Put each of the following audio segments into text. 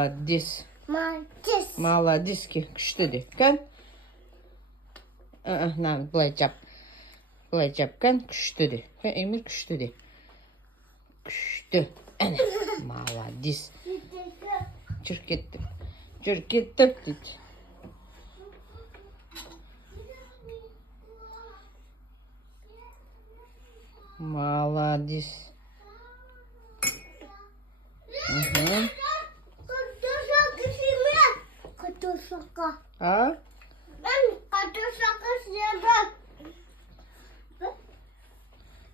Maladis. Macis. Maladis ki күшті де. Кән? Былай жап. Былай жап, кән? Күшті де. Эмир күшті де. Күшті. Әне. Маладис. Жүріп кеттік. Жүріп кеттік дейді. Молодец. Картошка. А? Ben kартошка seviyorum.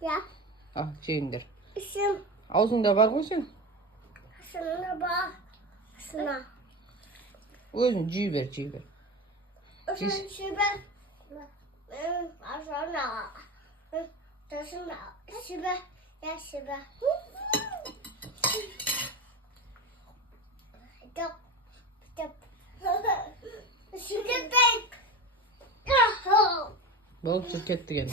Ya. Ah, şeyindir. İşim. Ağzında var mı sen? Şuna bak. Şuna. Özün ciğer ver, ciğer ver. Şuna şuna. Şuna. Şuna. Şuna. Ya şuna. Top. Top. Şuna bek. Balık çırt etti gene.